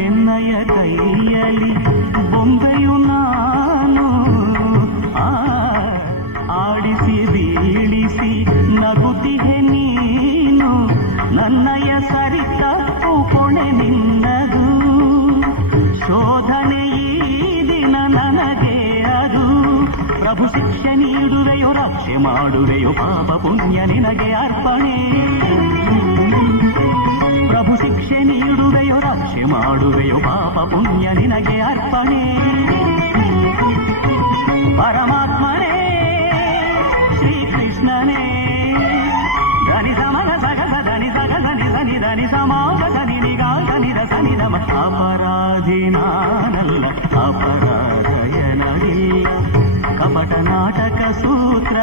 ನಿನ್ನಯ ಕೈಯಲ್ಲಿ ಬೊಂಬೆಯು ನಾನು ಆಡಿಸಿ ಬೀಳಿಸಿ ನಗುತ್ತಿಗೆ ನೀನು ನನ್ನಯ ಸರಿತ ಕೊನೆ ನಿನ್ನದು ಶೋಧನೆ ಈ ದಿನ ನನಗೆ ಅದು ಪ್ರಭು ಶಿಕ್ಷೆ ನೀಡುವೆಯೋ ರಕ್ಷೆ ಮಾಡುವೆಯೋ ಪಾಪ ಪುಣ್ಯ ನಿನಗೆ ಅರ್ಪಣೆ ಪ್ರಭು ಶಿಕ್ಷೆ ನೀಡುವೆಯೋ ರಕ್ಷೆ ಮಾಡುವೆಯೋ ಪಾಪ ಪುಣ್ಯ ನಿನಗೆ ಅರ್ಪಣೆ ಪರಮಾತ್ಮನೇ ಶ್ರೀಕೃಷ್ಣನೇ ಧನಿ ಸಮಗ ಸಗಸ ಧನಿ ಸಗ ಧನಿ ಧನಿ ಧನಿ ಸಮಾಗ ಧನಿ ನಿಗಾ ಧನಿ ರಸನಿ ನಮ ಅಪರಾಧಿ ನಾನಲ್ಲ ಅಪರಾಧಯನಗಿಲ್ಲ ಕಪಟ ನಾಟಕ ಸೂತ್ರ